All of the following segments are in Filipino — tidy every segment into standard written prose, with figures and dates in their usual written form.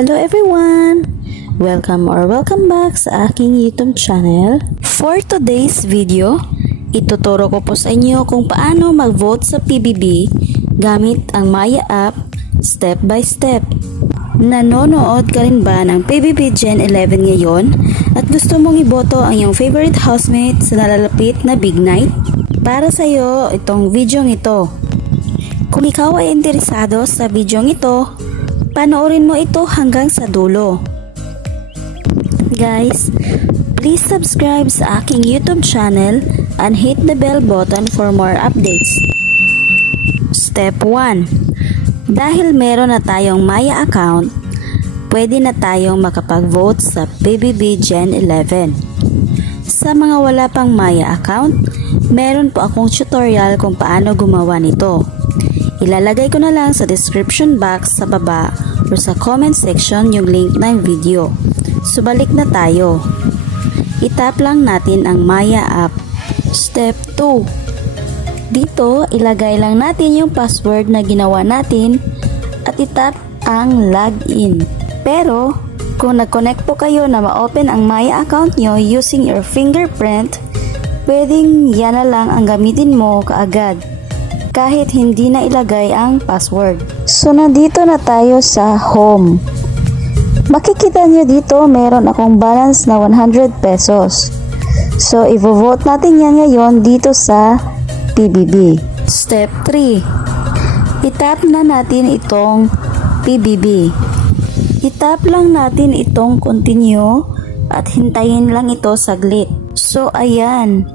Hello everyone! Welcome back sa aking YouTube channel. For today's video, ituturo ko po sa inyo kung paano mag-vote sa PBB gamit ang Maya app step by step. Nanonood ka rin ba ng PBB Gen 11 ngayon at gusto mong iboto ang iyong favorite housemate sa nalalapit na big night? Para sa iyo itong video ito. Kung ikaw ay interesado sa video ito, panoorin mo ito hanggang sa dulo. Guys, please subscribe sa aking YouTube channel and hit the bell button for more updates. Step 1. Dahil meron na tayong Maya account, pwede na tayong makapag-vote sa PBB Gen 11. Sa mga wala pang Maya account, meron po akong tutorial kung paano gumawa nito. Ilalagay ko na lang sa description box sa baba o sa comment section yung link ng video. So balik na tayo. Itap lang natin ang Maya app. Step 2. Dito, ilagay lang natin yung password na ginawa natin at itap ang login. Pero, kung nag-connect po kayo na ma-open ang Maya account nyo using your fingerprint, pwedeng yan na lang ang gamitin mo kaagad, kahit hindi na ilagay ang password. So, nandito na tayo sa home. Makikita nyo dito, meron akong balance na 100 pesos. So, i-vote natin yan ngayon dito sa PBB. Step 3. Itap na natin itong PBB. Itap lang natin itong continue at hintayin lang ito saglit. So, ayan.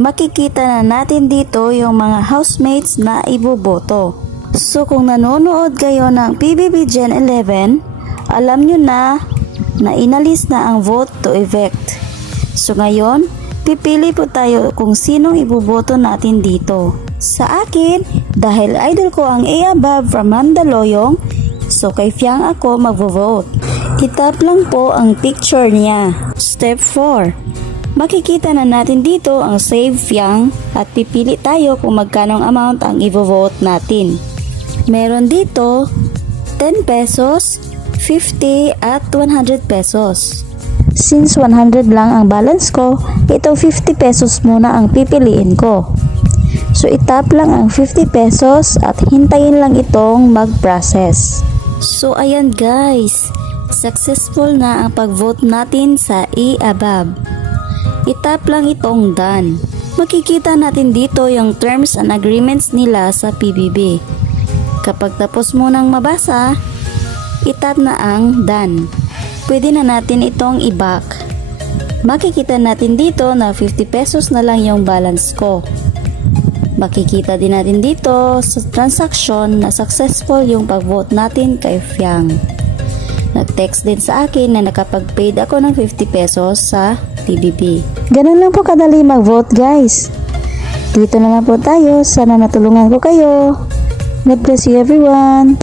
Makikita na natin dito yung mga housemates na iboboto. So kung nanonood kayo ng PBB Gen 11, alam nyo na inalis na ang vote to effect. So ngayon, pipili po tayo kung sinong iboboto natin dito. Sa akin, dahil idol ko ang A Above from Mandaluyong, so kay Fiang ako magvo-vote. Itap lang po ang picture niya. Step 4. Makikita na natin dito ang Save Fiang at pipili tayo kung magkanong amount ang i-vote natin. Meron dito 10 pesos, 50 at 100 pesos. Since 100 lang ang balance ko, ito 50 pesos muna ang pipiliin ko. So itap lang ang 50 pesos at hintayin lang itong mag-process. So ayan guys, successful na ang pag-vote natin sa A Above. Itap lang itong done. Makikita natin dito yung terms and agreements nila sa PBB. Kapag tapos mo nang mabasa, itap na ang done. Pwede na natin itong i-back. Makikita natin dito na 50 pesos na lang yung balance ko. Makikita din natin dito sa transaction na successful yung pag-vote natin kay Fiang. Nag-text din sa akin na nakapag-paid ako ng 50 pesos sa PBB. Ganun lang po kadali mag-vote guys. Dito na lang po tayo. Sana natulungan ko kayo. God bless you everyone.